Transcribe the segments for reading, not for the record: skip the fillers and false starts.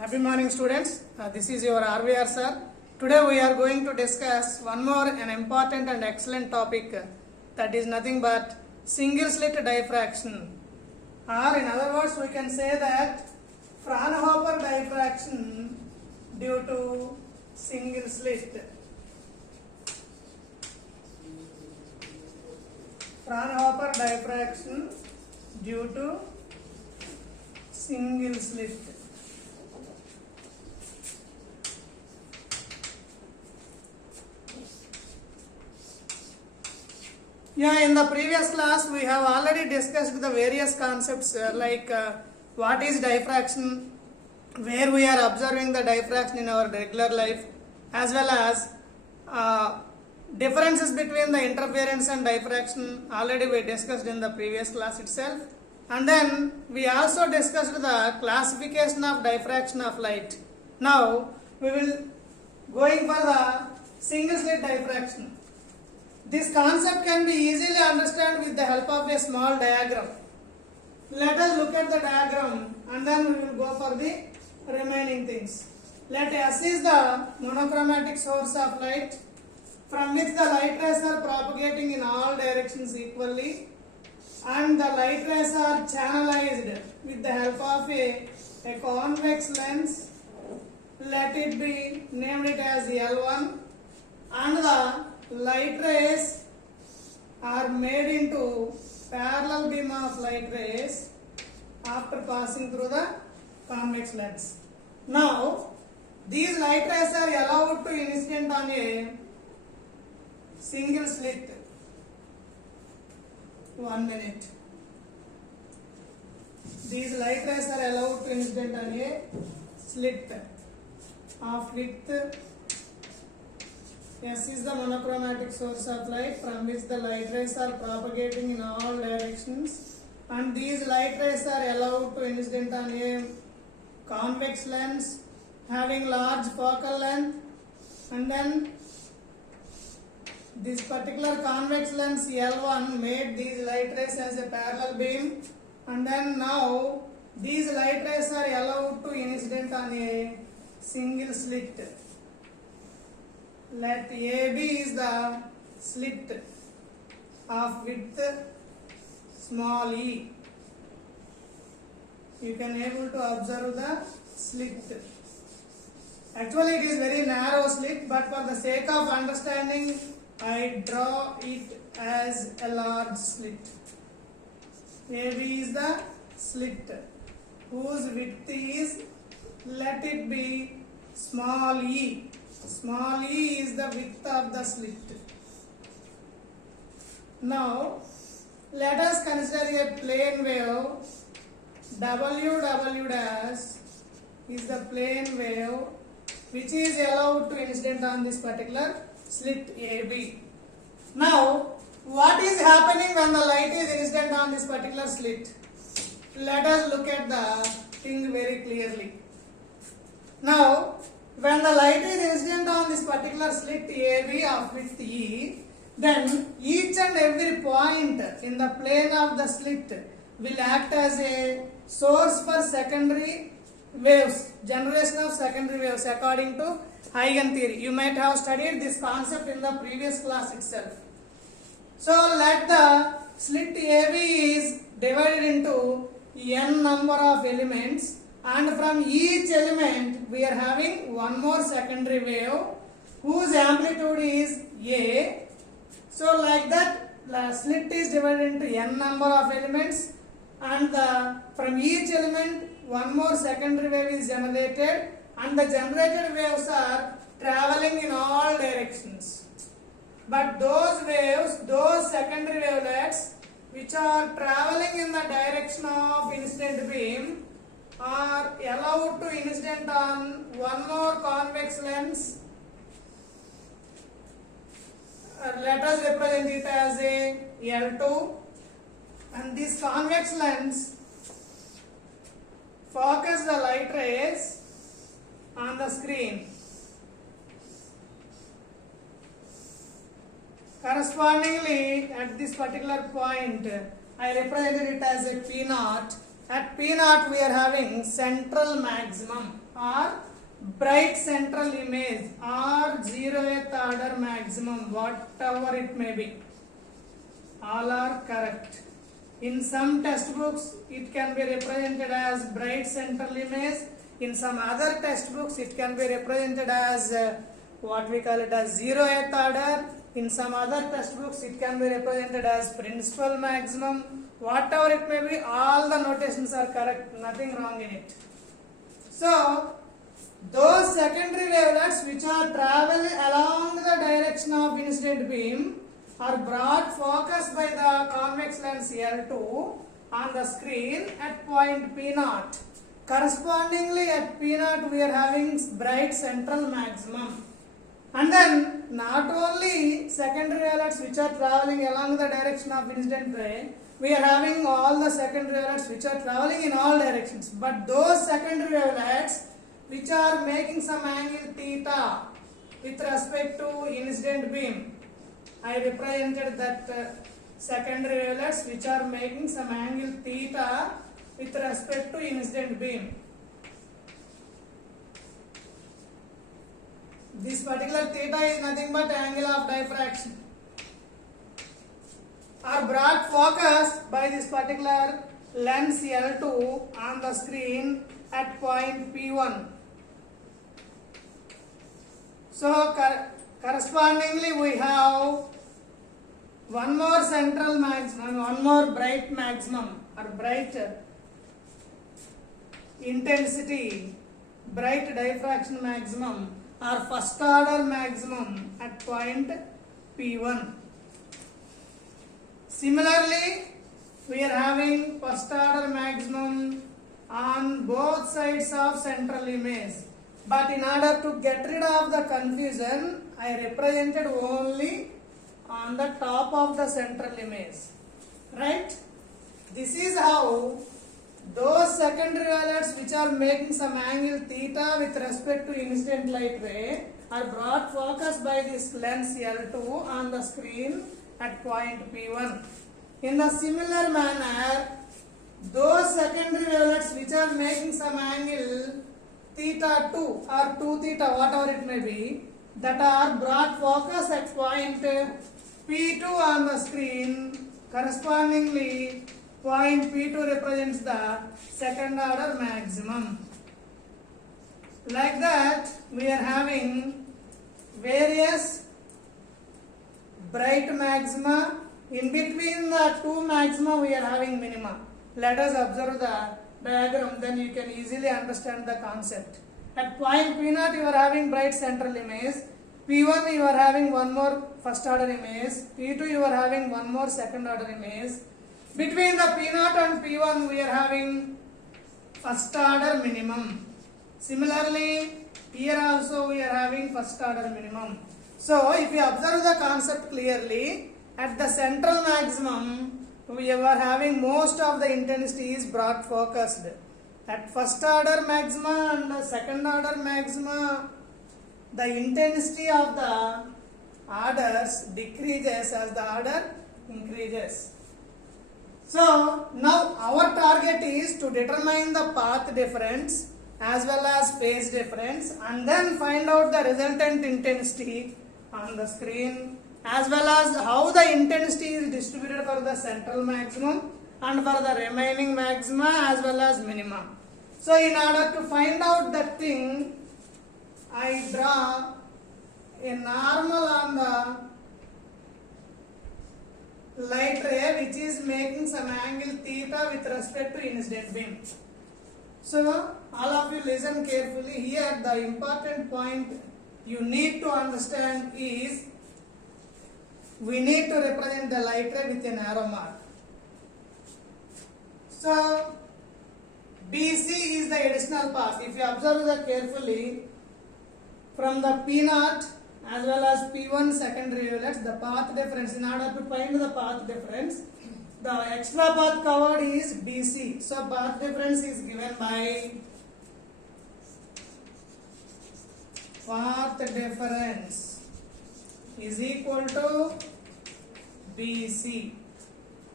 Happy morning, students. This is your RVR sir. Today we are going to discuss one more an important and excellent topic, that is nothing but single slit diffraction, or in other words we can say that Fraunhofer diffraction due to single slit. Fraunhofer diffraction due to single slit. Yeah, in the previous class we have already discussed the various concepts what is diffraction, where we are observing the diffraction in our regular life, as well as differences between the interference and diffraction already we discussed in the previous class itself. And then we also discussed the classification of diffraction of light. Now we will going for the single slit diffraction. This concept can be easily understood with the help of a small diagram. Let us look at the diagram and then we will go for the remaining things. Let S is the monochromatic source of light from which the light rays are propagating in all directions equally, and the light rays are channelized with the help of a convex lens. Let it be named it as L1, and the light rays are made into parallel beam of light rays after passing through the convex lens. Now these light rays are allowed to incident on a single slit. 1 minute. These light rays are allowed to incident on a slit of width. S is the monochromatic source of light from which the light rays are propagating in all directions, and these light rays are allowed to incident on a convex lens having large focal length, and then this particular convex lens L1 made these light rays as a parallel beam, and then now these light rays are allowed to incident on a single slit. Let AB is the slit of width small e. You can able to observe the slit. Actually it is very narrow slit, but for the sake of understanding I draw it as a large slit. AB is the slit whose width is, let it be small e. Small e is the width of the slit. Now let us consider a plane wave. W dash is the plane wave which is allowed to incident on this particular slit AB. Now what is happening when the light is incident on this particular slit? Let us look at the thing very clearly. Now when the light is incident on this particular slit AB of width E, then each and every point in the plane of the slit will act as a source for secondary waves, generation of secondary waves according to Huygens theory. You might have studied this concept in the previous class itself. So let the slit AB is divided into n number of elements, and from each element we are having one more secondary wave whose amplitude is A. So like that the slit is divided into n number of elements, and from each element one more secondary wave is generated, and the generated waves are traveling in all directions. But those waves, those secondary wavelets which are traveling in the direction of incident beam are allowed to incident on one more convex lens. Let us represent it as a L2, and this convex lens focus the light rays on the screen. Correspondingly, at this particular point, I represented it as a P0. At P0, we are having central maximum or bright central image or 0th order maximum, whatever it may be, all are correct. In some textbooks it can be represented as bright central image. In some other textbooks it can be represented as what we call it as 0th order. In some other textbooks it can be represented as principal maximum. Whatever it may be, all the notations are correct, nothing wrong in it. So those secondary wavelets which are traveling along the direction of incident beam are brought focus by the convex lens L2 on the screen at point P0. Correspondingly at P0 we are having bright central maximum. And then not only secondary wavelets which are traveling along the direction of incident ray, we are having all the secondary wavelets which are traveling in all directions. But those secondary wavelets which are making some angle theta with respect to incident beam, I represented that secondary wavelets which are making some angle theta with respect to incident beam. This particular theta is nothing but angle of diffraction, are brought focus by this particular lens L2 on the screen at point P1. So correspondingly we have one more central maximum, one more bright maximum or bright intensity, bright diffraction maximum or first order maximum at point P1. Similarly, we are having first order maximum on both sides of central image. But in order to get rid of the confusion, I represented only on the top of the central image. Right? This is how those secondary wavelets which are making some angle theta with respect to incident light ray are brought focus by this lens L2 on the screen at point P1. In the similar manner, those secondary wavelets which are making some angle theta 2 or 2 theta, whatever it may be, that are brought focus at point P2 on the screen. Correspondingly, point P2 represents the second order maximum. Like that, we are having various bright maxima. In between the two maxima, we are having minima. Let us observe the diagram, then you can easily understand the concept. At point P0 you are having bright central image, P1 you are having one more first order image, P2 you are having one more second order image. Between the P0 and P1 we are having first order minimum. Similarly, here also we are having first order minimum. So if you observe the concept clearly, at the central maximum we are having most of the intensity is brought focused. At first order maxima and the second order maxima, the intensity of the orders decreases as the order increases. So now our target is to determine the path difference as well as phase difference and then find out the resultant intensity on the screen, as well as how the intensity is distributed for the central maximum and for the remaining maxima as well as minima. So in order to find out that thing, I draw a normal on the light ray which is making some angle theta with respect to incident beam. So all of you listen carefully. Here the important point you need to understand is we need to represent the light ray with an arrow mark. So BC is the additional path. If you observe that carefully, from the P0 as well as P1 secondary wavelets, the path difference, in order to find the path difference, the extra path covered is BC. So path difference is given by path difference is equal to BC.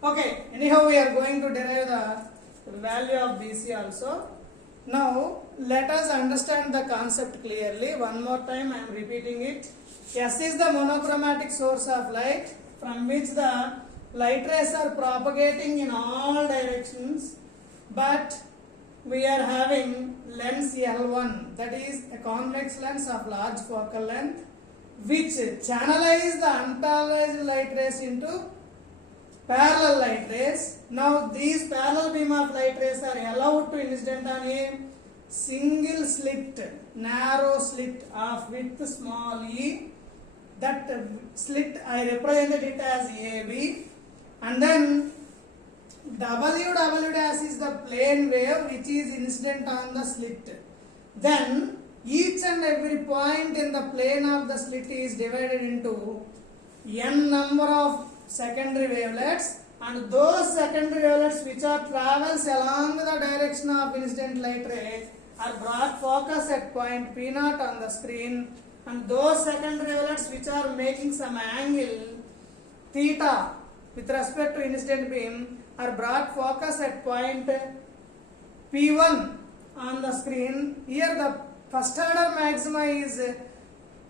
Okay, anyhow we are going to derive the value of BC also. Now let us understand the concept clearly. One more time I am repeating it. S is the monochromatic source of light from which the light rays are propagating in all directions, but we are having lens L1, that is a convex lens of large focal length, which channelize the unpolarized light rays into parallel light rays. Now these parallel beam of light rays are allowed to incident on a single slit, narrow slit of width small e. That slit I represented it as AB, and then W dash is the plane wave which is incident on the slit. Then each and every point in the plane of the slit is divided into n number of secondary wavelets, and those secondary wavelets which are travels along the direction of incident light ray are brought focus at point P0 on the screen, and those secondary wavelets which are making some angle theta with respect to incident beam are brought focus at point P1 on the screen. Here the first order maxima is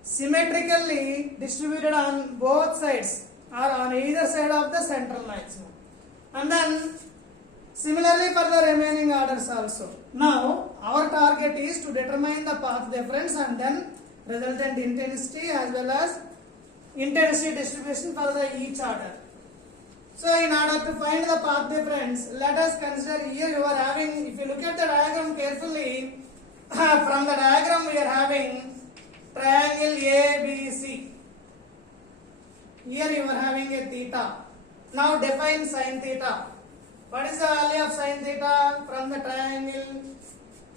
symmetrically distributed on both sides or on either side of the central maximum, and then similarly for the remaining orders also. Now our target is to determine the path difference and then resultant intensity as well as intensity distribution for the each order. So in order to find the path difference, let us consider here you are having, if you look at the diagram carefully, from the diagram we are having triangle ABC. Here you are having a theta. Now define sin theta. What is the value of sin theta from the triangle?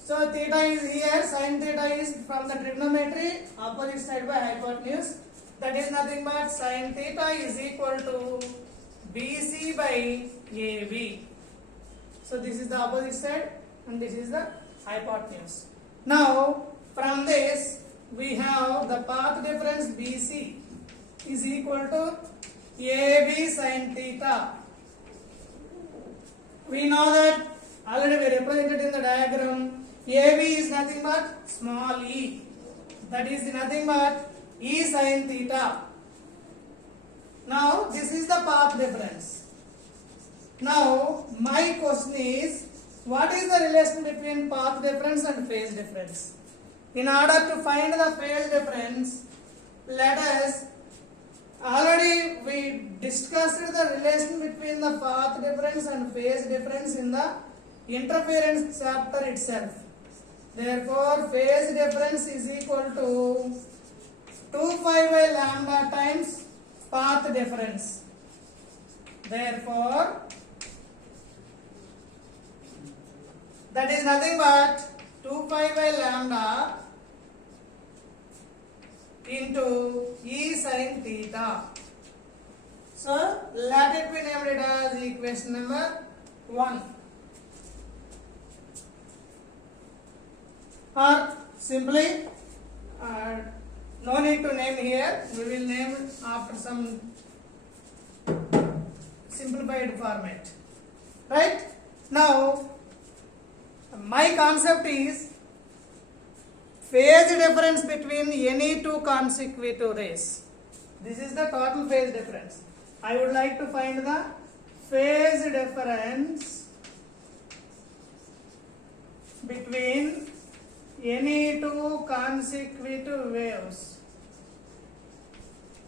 So theta is here, sin theta is from the trigonometry, opposite side by hypotenuse. That is nothing but sin theta is equal to BC by AB. So this is the opposite side and this is the hypotenuse. Now from this we have the path difference BC is equal to AB sin theta. We know that already we represented in the diagram. AB is nothing but small e. That is nothing but E sin theta. Now this is the path difference. Now my question is, what is the relation between path difference and phase difference? In order to find the phase difference, let us, already we discussed the relation between the path difference and phase difference in the interference chapter itself. Therefore phase difference is equal to 2 pi by lambda times path difference. Therefore that is nothing but 2 pi by lambda into E sin theta. So let it be named it as equation number 1. Or simply no need to name here, we will name it after some simplified format. Right? Now my concept is phase difference between any two consecutive rays. This is the total phase difference. I would like to find the phase difference between any two consecutive waves.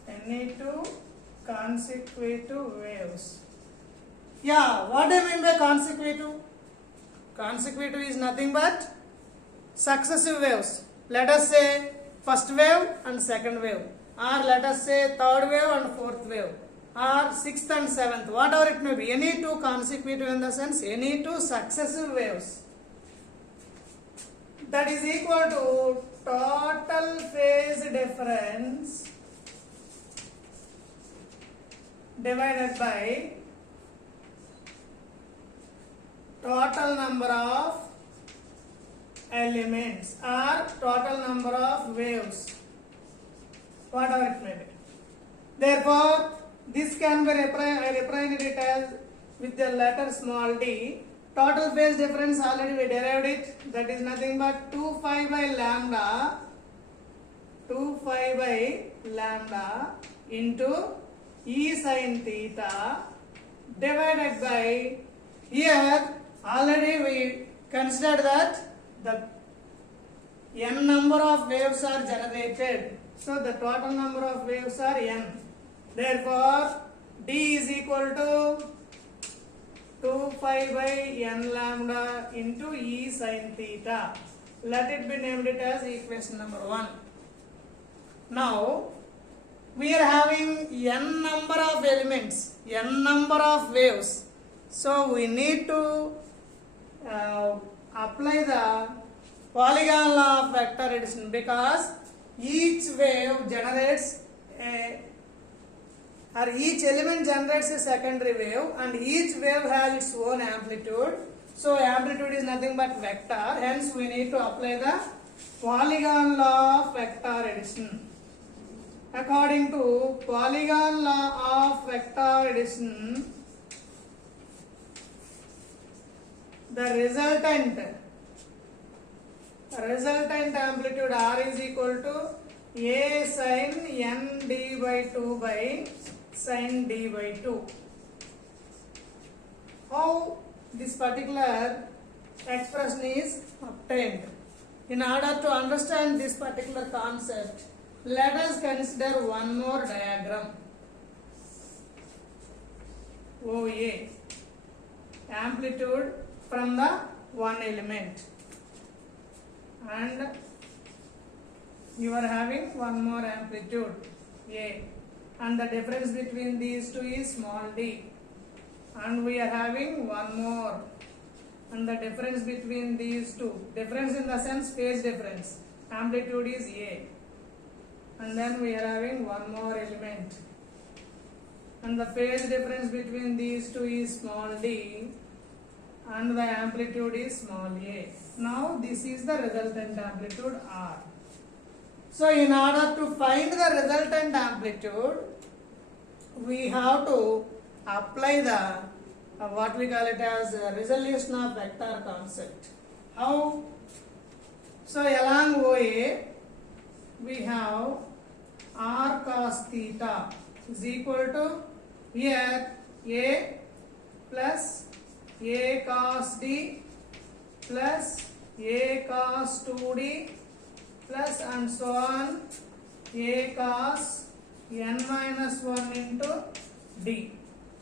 Any two consecutive waves. Yeah, what do you mean by consecutive? Consecutive is nothing but successive waves. Let us say first wave and second wave, or let us say third wave and fourth wave, or sixth and seventh, whatever it may be. Any two consecutive in the sense any two successive waves. That is equal to total phase difference divided by total number of elements or total number of waves, whatever it may be. Therefore, this can be represented as with the letter small d. Total phase difference already we derived it. That is nothing but 2 phi by lambda, 2 phi by lambda into E sin theta divided by, here already we considered that the n number of waves are generated. So the total number of waves are n. Therefore, D is equal to 2 phi by n lambda into E sin theta. Let it be named it as equation number 1. Now, we are having n number of elements, n number of waves. So we need to apply the polygon law of vector addition, because each wave generates each element generates a secondary wave, and each wave has its own amplitude. So amplitude is nothing but vector, hence we need to apply the polygon law of vector addition. According to polygon law of vector addition, the resultant amplitude R is equal to A sin n d by 2 by sin d by 2. How this particular expression is obtained? In order to understand this particular concept, let us consider one more diagram. OA, amplitude from the one element, and you are having one more amplitude A, and the difference between these two is small d, and we are having one more, and the difference between these two, difference in the sense phase difference, amplitude is A, and then we are having one more element, and the phase difference between these two is small d, and the amplitude is small a. Now this is the resultant amplitude R. So in order to find the resultant amplitude, we have to apply the what we call it as resolution of vector concept. How? So along OA we have R cos theta is equal to here A plus A cos d plus A cos 2d plus and so on A cos n minus 1 into d.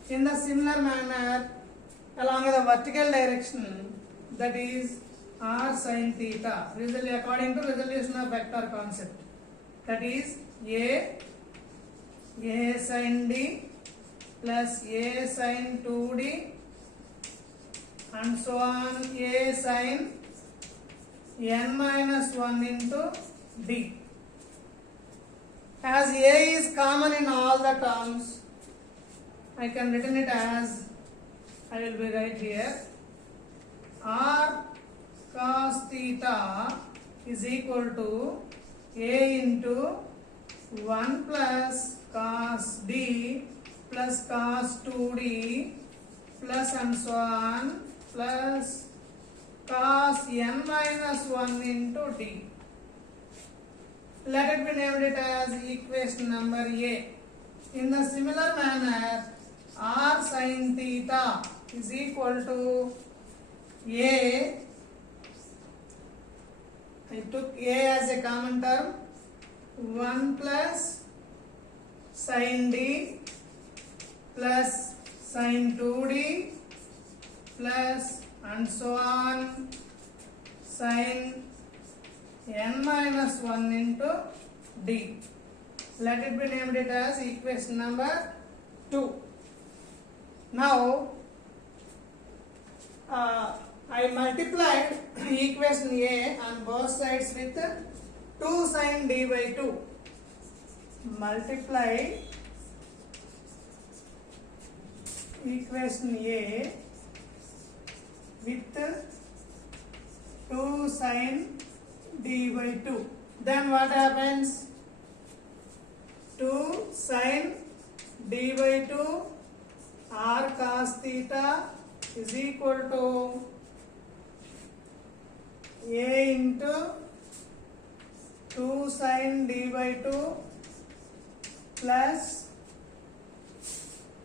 In the similar manner, along the vertical direction, that is R sin theta, according to resolution of vector concept, that is A sin d plus A sin 2d and so on A sin n minus 1 into d. As A is common in all the terms, I can written it as, I will be right here, R cos theta is equal to A into 1 plus cos d plus cos 2d plus and so on plus cos n minus 1 into d. Let it be named it as equation number A. In the similar manner, R sin theta is equal to A, I took A as a common term, 1 plus sin d plus sin 2d plus and so on sin n minus 1 into d. Let it be named it as equation number 2. Now I multiplied equation A on both sides with 2 sin d by 2. Multiply equation A with 2 sin d by 2. Then what happens? 2 sin d by 2 R cos theta is equal to a into 2 sin d by 2 plus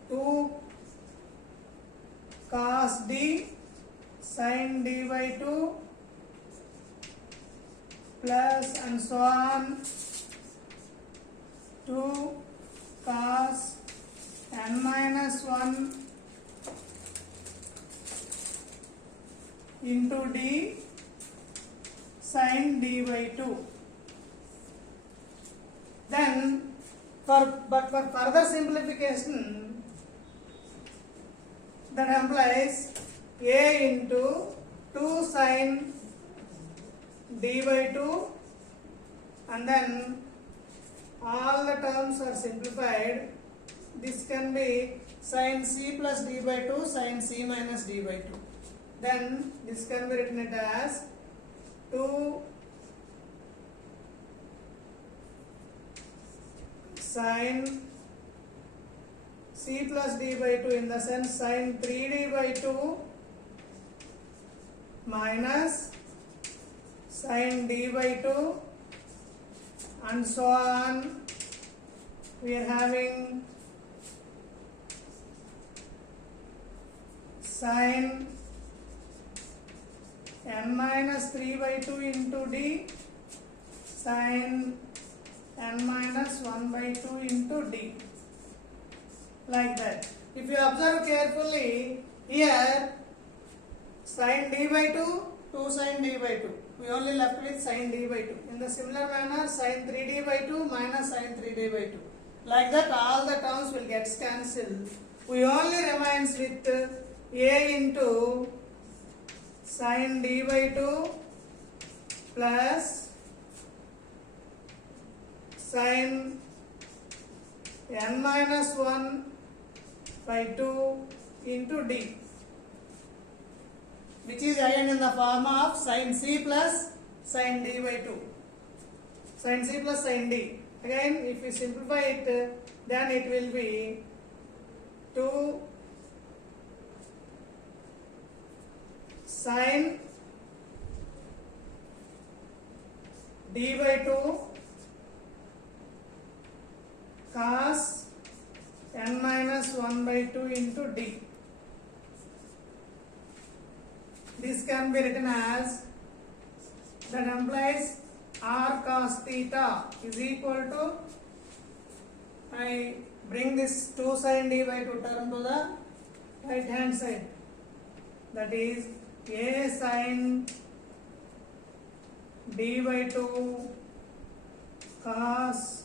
2 cos d sin d by 2 plus and so on 2 cos n minus 1 into d sin d by 2. Then for further simplification, that implies a into 2 sin d by 2, and then all the terms are simplified. This can be sin c plus d by 2 sin c minus d by 2. Then this can be written it as 2 sin c plus d by 2 in the sense sin 3d by 2 minus sin d by 2 and so on. We are having sin n minus 3 by 2 into d sin n minus 1 by 2 into d, like that. If you observe carefully, here sin d by 2, 2 sin d by 2, we only left with sin d by 2. In the similar manner, sin 3d by 2 minus sin 3d by 2, like that all the terms will get cancelled. We only remains with a into sin d by 2 plus sin n minus 1 by 2 into d, which is again in the form of sin c plus sin d by 2. Sin c plus sin d. Again, if we simplify it, then it will be 2 sin d by 2 cos n minus 1 by 2 into d. This can be written as, that implies r cos theta is equal to, I bring this 2 sin d by 2 term to the right hand side, that is a sin d by 2 cos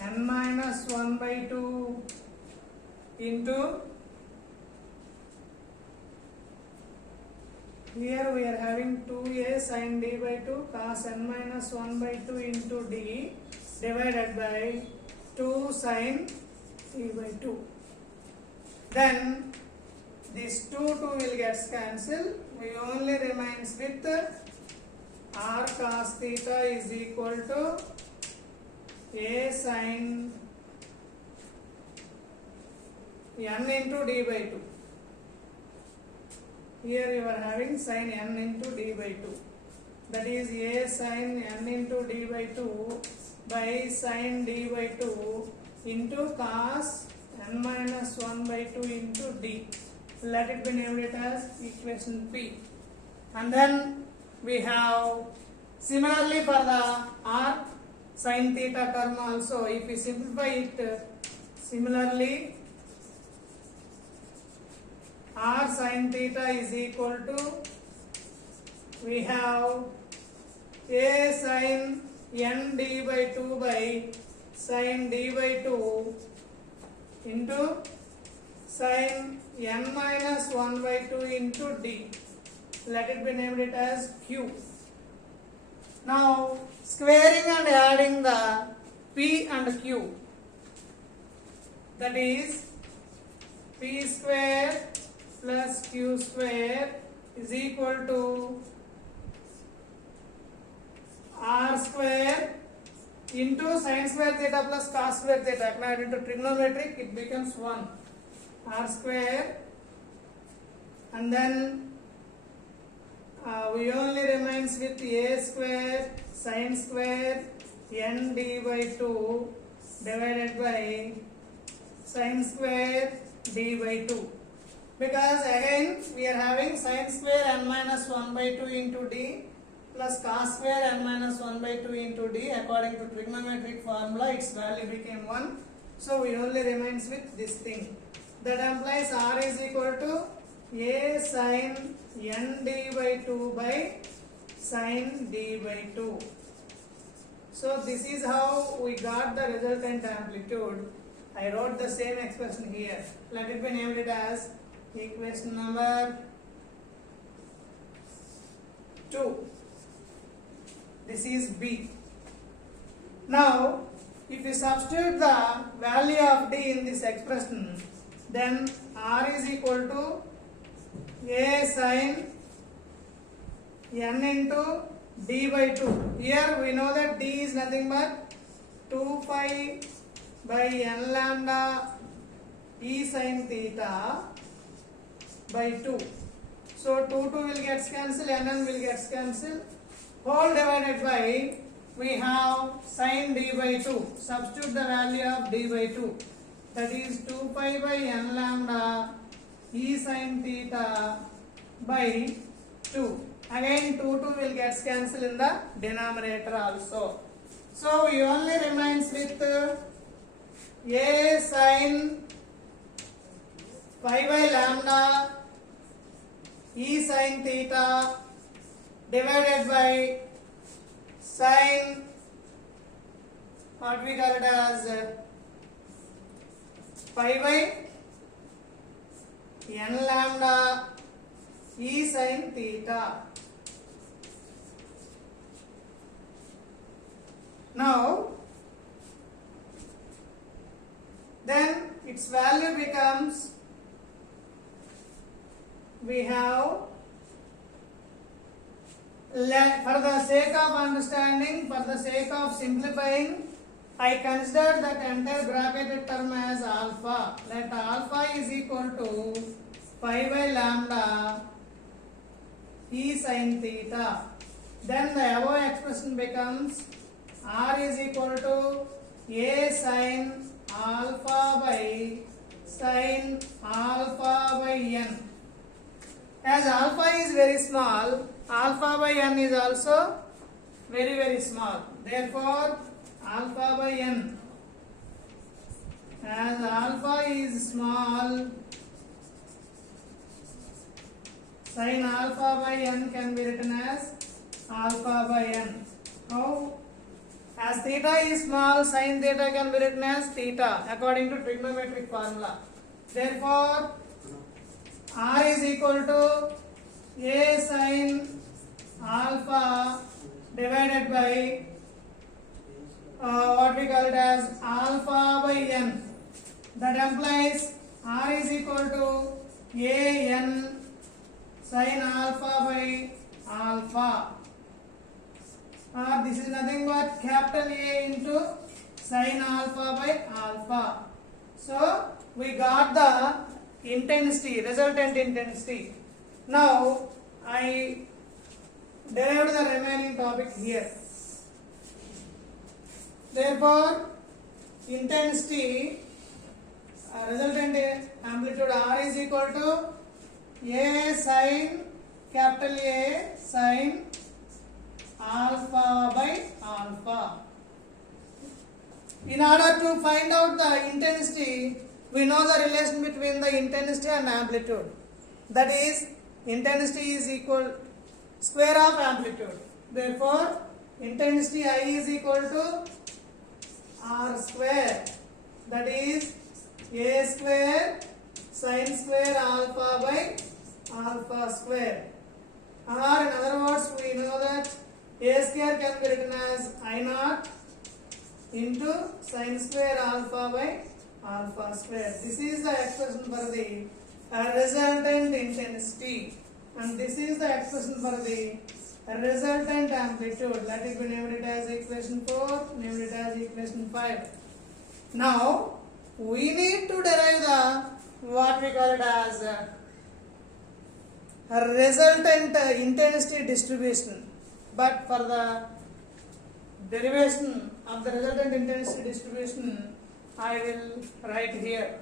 n minus 1 by 2 into, here we are having 2a sin d by 2 cos n minus 1 by 2 into d divided by 2 sin d by 2. Then this 2 will get cancelled. We only remains with r cos theta is equal to a sin n into d by 2. Here you are having sin n into d by 2. That is a sin n into d by 2 by sin d by 2 into cos n minus 1 by 2 into d. Let it be named it as equation P. And then we have similarly for the r sin theta term also. If we simplify it similarly, r sin theta is equal to, we have a sin n d by 2 by sin d by 2 into sin n minus 1 by 2 into d. Let it be named it as q. Now squaring and adding the p and q, that is p square plus q square is equal to r square into sin square theta plus cos square theta. Applied into trigonometric, it becomes 1. R square and then we only remains with a square sine square n d by 2 divided by sine square d by 2, because again we are having sine square n minus 1 by 2 into d plus cos square n minus 1 by 2 into d. According to trigonometric formula, its value became 1. So we only remains with this thing. That implies r is equal to a sin n d by 2 by sin d by 2. So this is how we got the resultant amplitude. I wrote the same expression here. Let it be named it as equation number 2. This is B. Now, if you substitute the value of D in this expression, then R is equal to A sin n into d by 2. Here we know that d is nothing but 2 pi by n lambda e sin theta by 2. So 2 will get cancelled, n will get cancelled. Whole divided by, we have sin d by 2. Substitute the value of d by 2. That is 2 pi by n lambda e sin theta by 2. Again 2 will get cancelled in the denominator also. So we only remains with a sin pi by lambda e sin theta divided by sin, what we call it as pi by n lambda e sin theta. Now, then its value becomes, we have, for the sake of understanding, for the sake of simplifying, I consider that entire bracketed term as alpha. Let alpha is equal to pi by lambda e sin theta. Then the above expression becomes r is equal to a sin alpha by sin alpha by n. As alpha is very small, alpha by n is also very small. Therefore, alpha by n, as alpha is small, sin alpha by n can be written as alpha by n. How? As theta is small, sin theta can be written as theta according to trigonometric formula. Therefore, r is equal to a sin alpha divided by what we call it as alpha by n. That implies r is equal to a n sin alpha by alpha. This is nothing but capital A into sin alpha by alpha. So we got the intensity, resultant intensity. Now I derived the remaining topic here. Therefore, intensity, resultant amplitude R is equal to A sin capital A sin alpha by alpha. In order to find out the intensity, we know the relation between the intensity and amplitude. That is, intensity is equal square of amplitude. Therefore, intensity I is equal to R square. That is A square sin square alpha by alpha square. Or in other words, we know that A square can be written as I naught into sin square alpha by alpha square. This is the expression for the resultant intensity, and this is the expression for the resultant amplitude. Let it be named it as equation 4, named it as equation 5. Now we need to derive the what we call it as resultant intensity distribution. But for the derivation of the resultant intensity distribution, I will write here.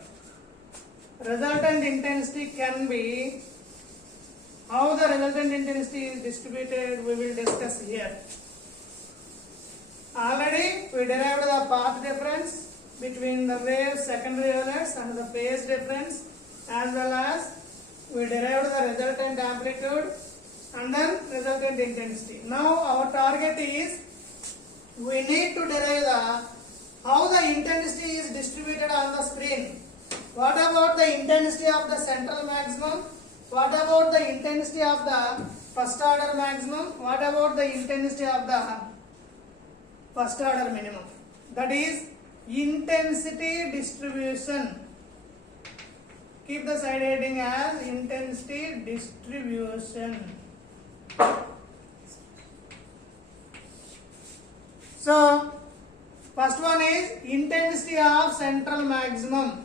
Resultant intensity can be, how the resultant intensity is distributed we will discuss here. Already we derived the path difference between the wave secondary wavelengths and the phase difference, as well as we derived the resultant amplitude and then resultant intensity. Now our target is, we need to derive the how the intensity is distributed on the screen. What about the intensity of the central maximum? What about the intensity of the first order maximum? What about the intensity of the first order minimum? That is intensity distribution. Keep the side heading as intensity distribution. So first one is intensity of central maximum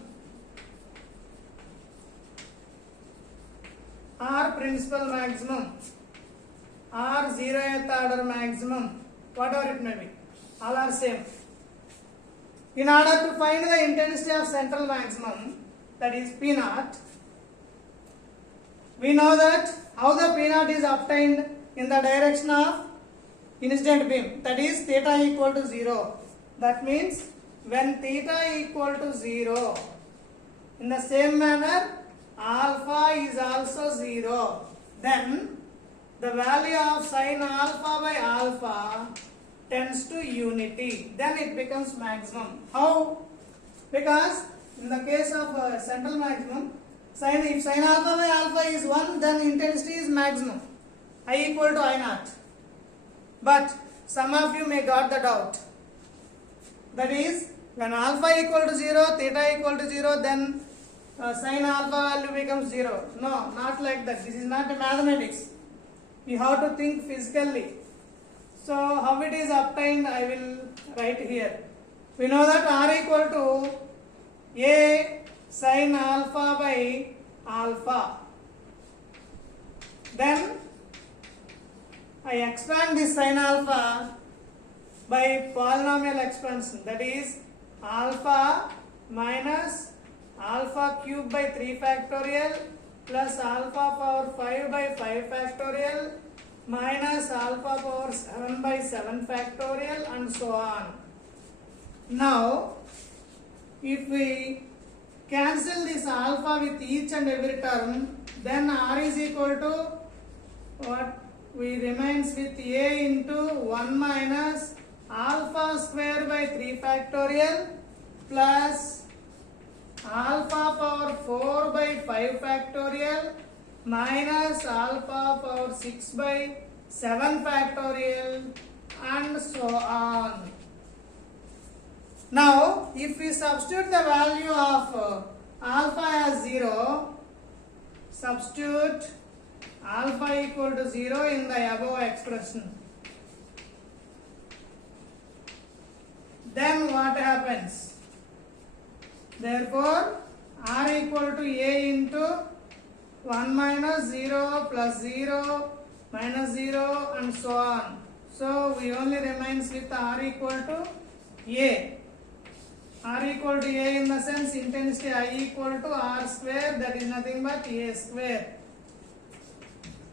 or principal maximum or 0th order maximum, whatever it may be, all are same. In order to find the intensity of central maximum, that is P naught, we know that how the P naught is obtained in the direction of incident beam, that is theta equal to 0. That means when theta equal to 0, in the same manner alpha is also 0, then the value of sin alpha by alpha tends to unity, then it becomes maximum. How? Because in the case of central maximum, if sin alpha by alpha is 1, then intensity is maximum, I equal to I naught. But some of you may got the doubt. That is, when alpha equal to 0, theta equal to 0, then sin alpha value becomes 0. No, not like that. This is not a mathematics. You have to think physically. So how it is obtained, I will write here. We know that R equal to A sin alpha by alpha. Then I expand this sin alpha by polynomial expansion, that is alpha minus alpha cube by 3 factorial plus alpha power 5 by 5 factorial minus alpha power 7 by 7 factorial and so on. Now if we cancel this alpha with each and every term, then R is equal to what? We remains with A into 1 minus alpha square by 3 factorial plus alpha power 4 by 5 factorial minus alpha power 6 by 7 factorial and so on. Now if we substitute the value of alpha as 0, substitute alpha equal to 0 in the above expression, then what happens? Therefore R equal to A into 1 minus 0 plus 0 minus 0 and so on. So we only remains with R equal to A. R equal to A in the sense intensity I equal to R square, that is nothing but A square.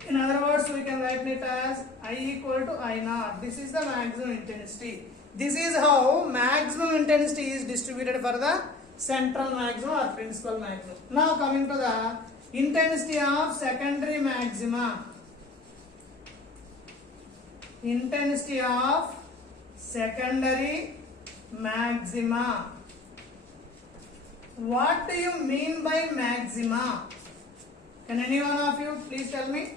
In other words, we can write it as I equal to I naught. This is the maximum intensity. This is how maximum intensity is distributed for the central maximum or principal maximum. Now coming to the intensity of secondary maxima. Intensity of secondary maxima. What do you mean by maxima? Can any one of you please tell me?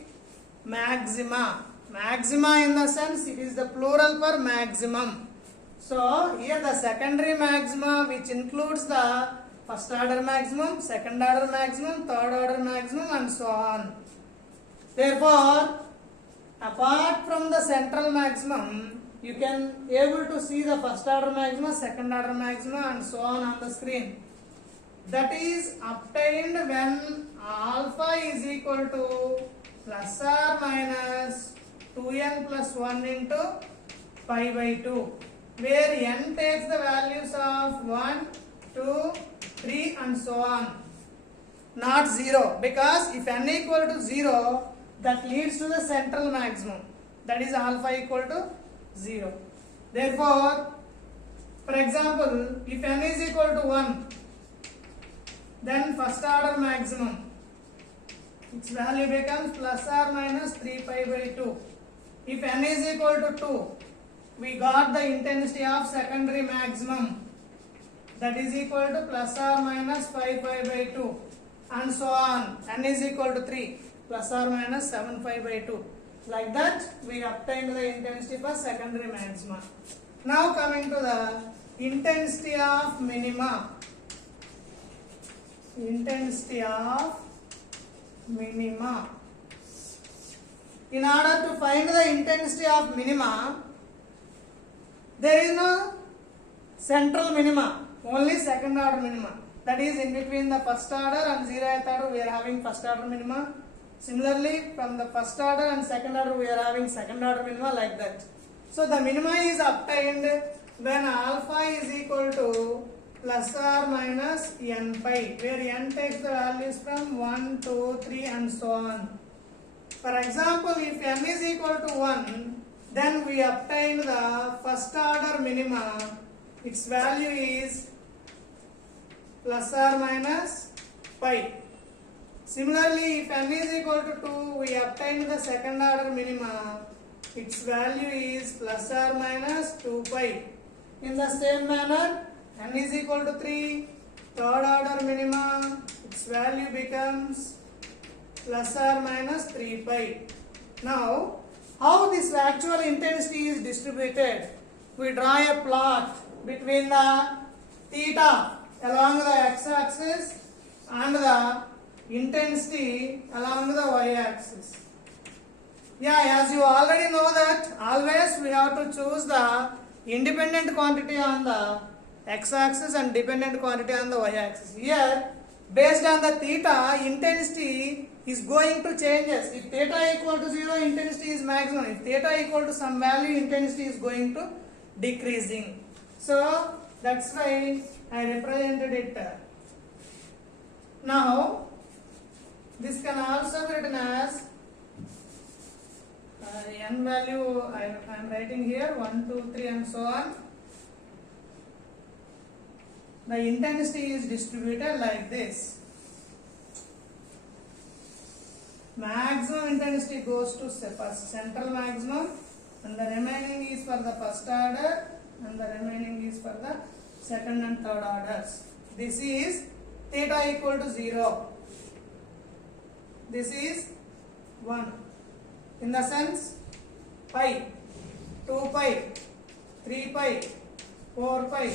Maxima. Maxima in the sense it is the plural for maximum. So here the secondary maxima, which includes the first order maximum, second order maximum, third order maximum and so on. Therefore, apart from the central maximum, you can able to see the first order maxima, second order maxima and so on the screen. That is obtained when alpha is equal to plus or minus 2n plus 1 into pi by 2, where n takes the values of 1, 2, 3 and so on, not 0, because if n equal to 0, that leads to the central maximum, that is alpha equal to 0. Therefore, for example, if n is equal to 1, then first order maximum, its value becomes plus or minus 3 pi by 2. If n is equal to 2, we got the intensity of secondary maximum, that is equal to plus or minus 5 pi by 2 and so on. N is equal to 3, plus or minus 7 pi by 2. Like that, we obtained the intensity for secondary maxima. Now coming to the intensity of minima. Intensity of minima. In order to find the intensity of minima, there is no central minima, only second order minima. That is, in between the first order and 0th order we are having first order minima. Similarly, from the first order and second order we are having second order minima, like that. So the minima is obtained when alpha is equal to plus or minus n pi, where n takes the values from 1, 2, 3 and so on. For example, if n is equal to 1, then we obtain the first order minima. Its value is plus or minus pi. Similarly, if n is equal to 2, we obtain the second order minima. Its value is plus or minus 2 pi. In the same manner, n is equal to 3, third order minima, its value becomes plus or minus 3 pi. Now, how this actual intensity is distributed? We draw a plot between the theta along the x-axis and the intensity along the y-axis. Yeah, as you already know that always we have to choose the independent quantity on the x-axis and dependent quantity on the y-axis. Here, based on the theta, intensity is going to changes. If theta equal to 0, intensity is maximum. If theta equal to some value, intensity is going to decreasing. So, that's why I represented it. Now, this can also be written as n value, I am writing here 1, 2, 3 and so on. The intensity is distributed like this. Maximum intensity goes to central maximum, and the remaining is for the first order and the remaining is for the second and third orders. This is theta equal to 0. This is 1. In the sense, pi, 2 pi, 3 pi, 4 pi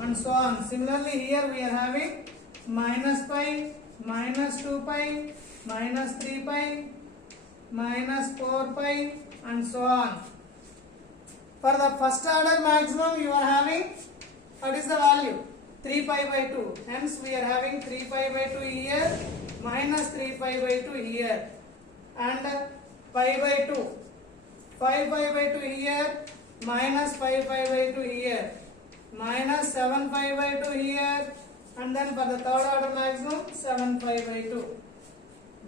and so on. Similarly, here we are having minus pi, minus 2 pi, minus 3 pi, minus 4 pi and so on. For the first order maximum, you are having, what is the value? 3 pi by 2. Hence, we are having 3 pi by 2 here, minus 3 pi by 2 here, and pi by 2. 5 pi by 2 here, minus 5 pi by 2 here, minus 7 pi by 2 here, and then for the third order maximum, 7 pi by 2.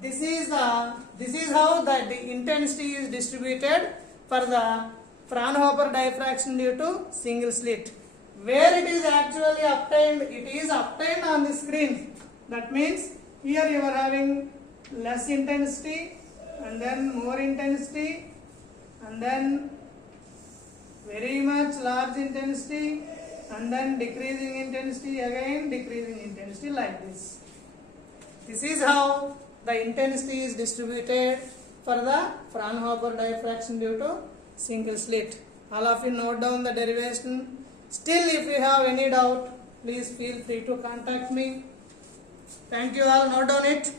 This is how the intensity is distributed for the Fraunhofer diffraction due to single slit. Where it is actually obtained, it is obtained on the screen. That means here you are having less intensity and then more intensity and then very much large intensity and then decreasing intensity, again decreasing intensity, like this. This is how the intensity is distributed for the Fraunhofer diffraction due to single slit. All of you note down the derivation. Still, if you have any doubt, please feel free to contact me. Thank you all. Note down it.